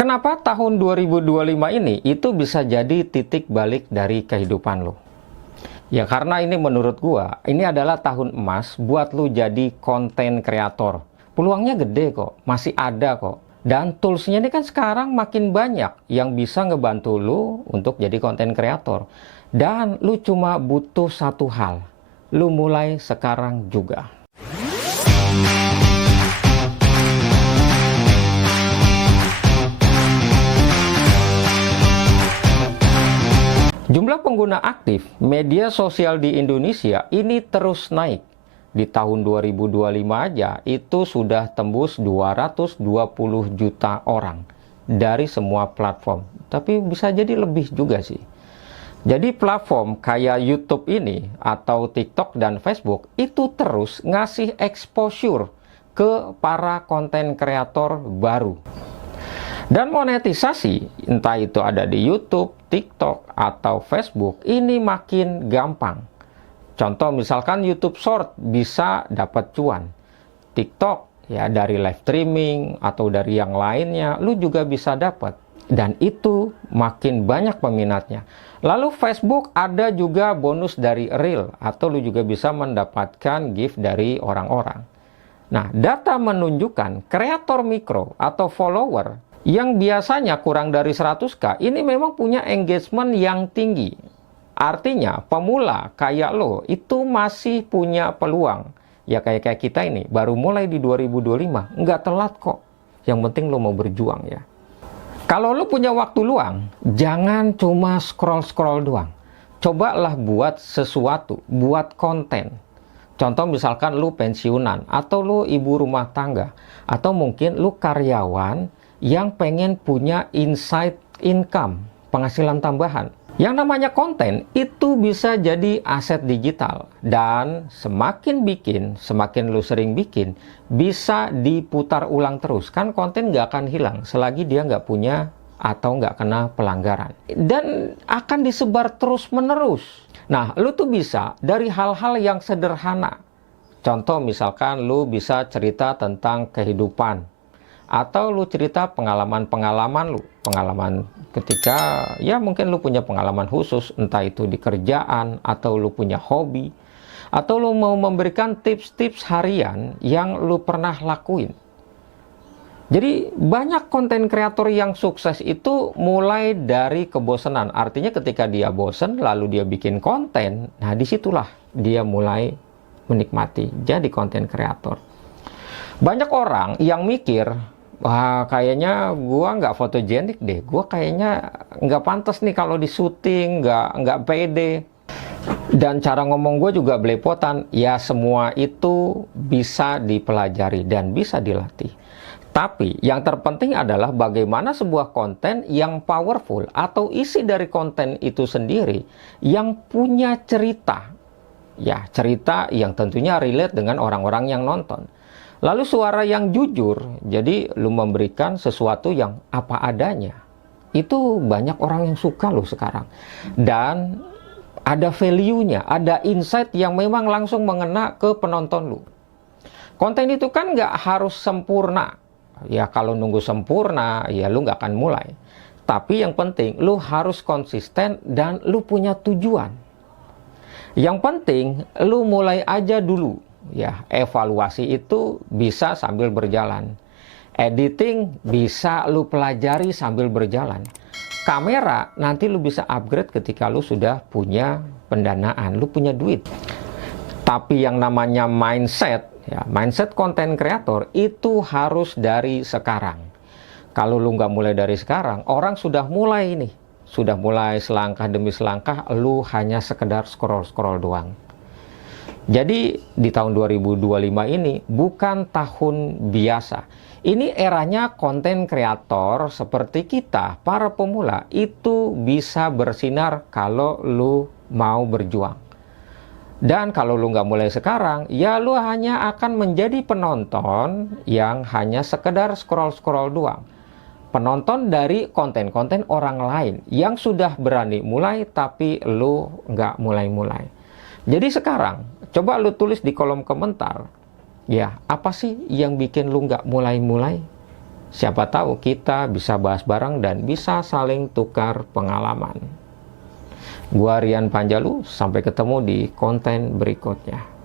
Kenapa tahun 2025 ini itu bisa jadi titik balik dari kehidupan lo? Ya karena ini menurut gua, ini adalah tahun emas buat lu jadi konten kreator. Peluangnya gede kok, masih ada kok. Dan toolsnya ini kan sekarang makin banyak yang bisa ngebantu lu untuk jadi konten kreator. Dan lu cuma butuh satu hal, lu mulai sekarang juga. Jumlah pengguna aktif media sosial di Indonesia ini terus naik. Di tahun 2025 aja itu sudah tembus 220 juta orang dari semua platform. Tapi bisa jadi lebih juga sih. Jadi platform kayak YouTube ini atau TikTok dan Facebook itu terus ngasih exposure ke para konten kreator baru. Dan monetisasi, entah itu ada di YouTube, TikTok, atau Facebook, ini makin gampang. Contoh misalkan YouTube Short bisa dapat cuan. TikTok ya dari live streaming atau dari yang lainnya, lu juga bisa dapat. Dan itu makin banyak peminatnya. Lalu Facebook ada juga bonus dari Reel, atau lu juga bisa mendapatkan gift dari orang-orang. Nah, data menunjukkan kreator mikro atau follower yang biasanya kurang dari 100k ini memang punya engagement yang tinggi. Artinya pemula kayak lo itu masih punya peluang. Ya kayak kita ini baru mulai di 2025, nggak telat kok. Yang penting lo mau berjuang ya. Kalau lo punya waktu luang, jangan cuma scroll-scroll doang. Cobalah buat sesuatu, buat konten. Contoh misalkan lo pensiunan atau lo ibu rumah tangga atau mungkin lo karyawan yang pengen punya inside income, penghasilan tambahan. Yang namanya konten itu bisa jadi aset digital. Dan semakin bikin, semakin lu sering bikin, bisa diputar ulang terus. Kan konten nggak akan hilang selagi dia nggak punya atau nggak kena pelanggaran. Dan akan disebar terus menerus. Nah, lu tuh bisa dari hal-hal yang sederhana. Contoh misalkan lu bisa cerita tentang kehidupan. Atau lu cerita pengalaman-pengalaman lu. Pengalaman ketika, ya mungkin lu punya pengalaman khusus. Entah itu di kerjaan, atau lu punya hobi. Atau lu mau memberikan tips-tips harian yang lu pernah lakuin. Jadi banyak konten kreator yang sukses itu mulai dari kebosanan. Artinya ketika dia bosen, lalu dia bikin konten. Nah disitulah dia mulai menikmati jadi konten kreator. Banyak orang yang mikir, wah kayaknya gua nggak fotogenik deh, gua kayaknya nggak pantas nih kalau di syuting, nggak pede. Dan cara ngomong gue juga belepotan. Ya semua itu bisa dipelajari dan bisa dilatih. Tapi yang terpenting adalah bagaimana sebuah konten yang powerful atau isi dari konten itu sendiri yang punya cerita. Ya cerita yang tentunya relate dengan orang-orang yang nonton. Lalu suara yang jujur, jadi lu memberikan sesuatu yang apa adanya. Itu banyak orang yang suka loh sekarang. Dan ada value-nya, ada insight yang memang langsung mengena ke penonton lu. Konten itu kan nggak harus sempurna. Ya kalau nunggu sempurna, ya lu nggak akan mulai. Tapi yang penting, lu harus konsisten dan lu punya tujuan. Yang penting, lu mulai aja dulu. Ya, evaluasi itu bisa sambil berjalan. Editing bisa lu pelajari sambil berjalan. Kamera nanti lu bisa upgrade ketika lu sudah punya pendanaan, lu punya duit. Tapi yang namanya mindset, ya, mindset konten kreator itu harus dari sekarang. Kalau lu nggak mulai dari sekarang, orang sudah mulai ini. Sudah mulai selangkah demi selangkah, lu hanya sekedar scroll-scroll doang. Jadi di tahun 2025 ini bukan tahun biasa. Ini eranya konten kreator seperti kita, para pemula, itu bisa bersinar kalau lu mau berjuang. Dan kalau lu nggak mulai sekarang, ya lu hanya akan menjadi penonton yang hanya sekedar scroll-scroll doang. Penonton dari konten-konten orang lain yang sudah berani mulai tapi lu nggak mulai-mulai. Jadi sekarang coba lu tulis di kolom komentar, ya apa sih yang bikin lu nggak mulai-mulai? Siapa tahu kita bisa bahas bareng dan bisa saling tukar pengalaman. Gua Rian Panjalu, sampai ketemu di konten berikutnya.